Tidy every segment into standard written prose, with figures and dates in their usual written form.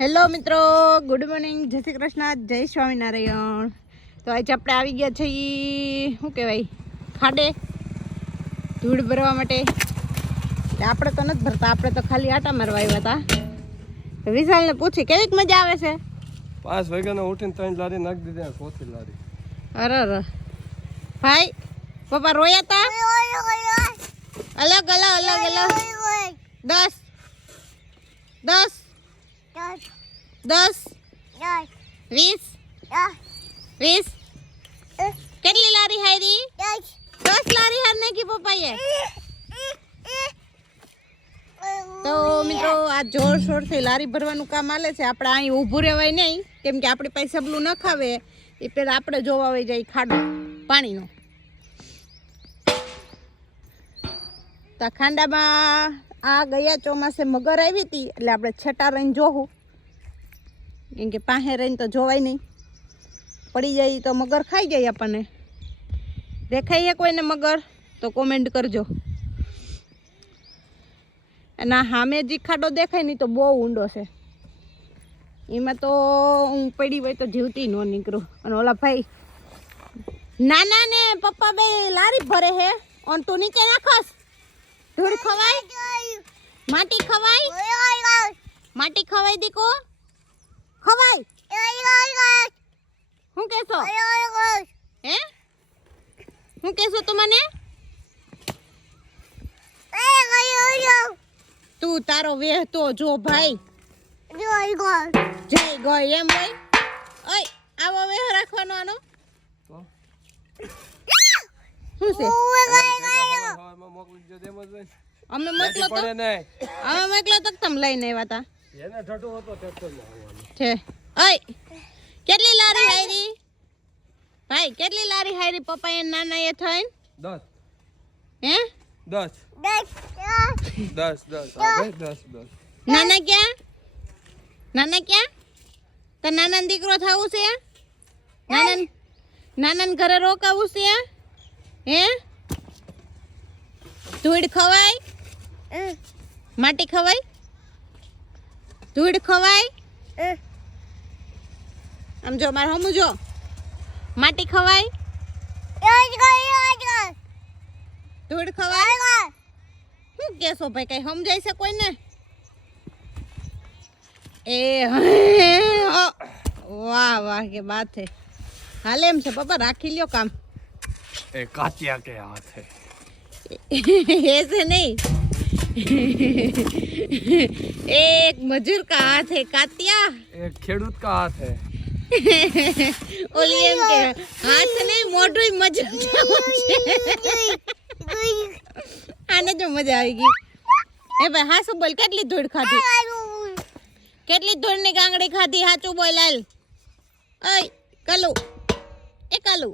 Hello મિત્રો, good morning, જય શ્રી કૃષ્ણ, જય સ્વામિનારાયણ. તો આજે આપણે આવી ગયા છીએ શું કહેવાય ખાડે ધૂળ ભરવા માટે. એટલે આપણે તો નથી ભરતા, આપણે તો ખાલી આટા મારવા આવ્યા હતા. તો વિશાલને પૂછી કેવીક મજા આવે છે. 5 વાગ્યાના ઉઠીને 3 લારી નાખી દીધી, ચોથી લારી. અરે ભાઈ, પપ્પા રોયા હતા. અલગ અલગ અલગ અલગ 10 10 10 20 20 કેટલી લારી હારી? 10 લારી હાર નાખી પપ્પાએ. તો મિત્રો આ જોરશોરથી લારી ભરવાનું કામ હાલે છે. આપણે અહીં ઊભું રહેવાય નહીં, કેમ કે આપણી પાસે સબલું ન ખાવે એ પેલા આપણે જોવા આવી જાય ખાડો પાણીનો. તો ખાંડામાં આ ગયા ચોમાસે મગર આવી હતી, એટલે આપણે છટા રહીને જોવું, કેમ કે પાસે રહીને તો જોવાય નહીં. પડી જાય તો મગર ખાઈ જાય આપણને. દેખાય છે કોઈને મગર તો કોમેન્ટ કરજો. અને સામે જે ખાડો દેખાય નહીં તો બહુ ઊંડો છે, એમાં તો હું પડી હોય તો જીવતી ન નીકળું. અને ઓલા ભાઈ નાના ને પપ્પા બે લારી ભરે હે, ઓન તું નીચે નાખસ. ધૂળ ખવાય, માટી ખવાય, માટી ખવાય દીકો ખવાય. શું કેશો હે? શું કેશો તું મને? તું તારો વેહતો જો ભાઈ. જય ગય એમ ભાઈ. ઓય આવો વેહ રાખવાનો આનો. શું છે? અમે મોકલો તો તમે લઈને આવ્યા હતા. એને ઠઠો હતો ટ્રેક્ટરમાં આવવાનો છે. ઓય કેટલી લારી હારી ભાઈ? કેટલી લારી હારી પપ્પા એ નાના એ થઈને? 10 હે 10 નાના ક્યાં? નાના ક્યાં? તો નાના દીકરો થાવું છે? નાના ઘરે રોકાવું છે? હે ધૂળ ખવાય, માટી ખવાય, ધૂળ ખવાય. આમ જો મારે હમું જો, માટી ખવાય, ધૂળ ખવાય. શું કેશો ભાઈ? કઈ સમજાય છે કોઈને? એ વાહ વાહ કે બાત હે. હાલે એમ છે પપ્પા, રાખી લ્યો કામ. એ કાતિયા કે હાથ હે. ऐसे नहीं, एक मजूर का हाथ है कातिया, एक ખેડૂત का हाथ है. ओली एम के हाथ नहीं मोटू मजूर છે. આને જો મજા આવી ગઈ. એ ભાઈ હાસુ બોલ, કેટલી ધૂળ ખાધી? કેટલી ધૂળ ની ગાંગડી ખાધી? હાચું બોલ હાલ. ઓય કાલુ, એ કાલુ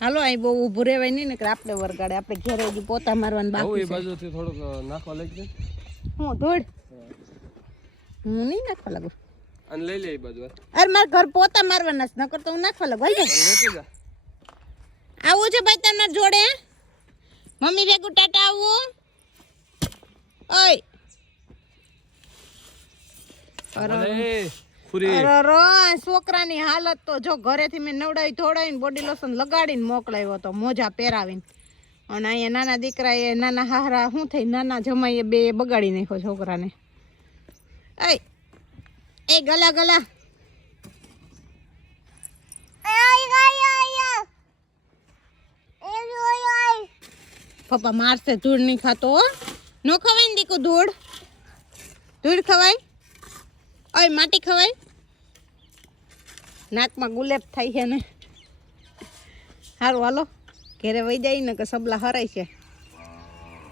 હાલો. અહીં બહુ ઊભું રહેવાય નહીં, ને આપણે વરગાડે. આપણે ઘરે હજી પોતા મારવાનું બાકી છે. બાજુથી થોડુંક નાખવા લાગી દે. હું ધૂળ હું નહીં નાખવા લાગુ. અને લઈ લે એ બાજુ. અરે મારા ઘર પોતા મારવાના છે, નકર તો હું નાખવા લાગુ. લેતી જા. આવું છે ભાઈ તમારા જોડે? મમ્મી ભેગું ટાટા આવું? ઓય છોકરાની હાલત તો જો, ઘરેથી મેં નવડાવી ધોડાવીને બોડી લોશન લગાડીને મોકલાવ્યો હતો, મોજા પહેરાવીને. અને અહીંયા નાના દીકરા એ નાના હારા શું થઈ, નાના જમાઈએ બે બગાડી નાખ્યો છોકરાને. એ ગલા ગલા પપ્પા મારશે. ધૂળ નહીં ખાતો, નો ખવાય ને દીકુ ધૂળ. ધૂળ ખવાય, ઓય માટી ખવાય. નાકમાં ગુલેબ થાય છે ને. સારું હાલો ઘેરે વહી જાય ને કે સબલા હરાય છે.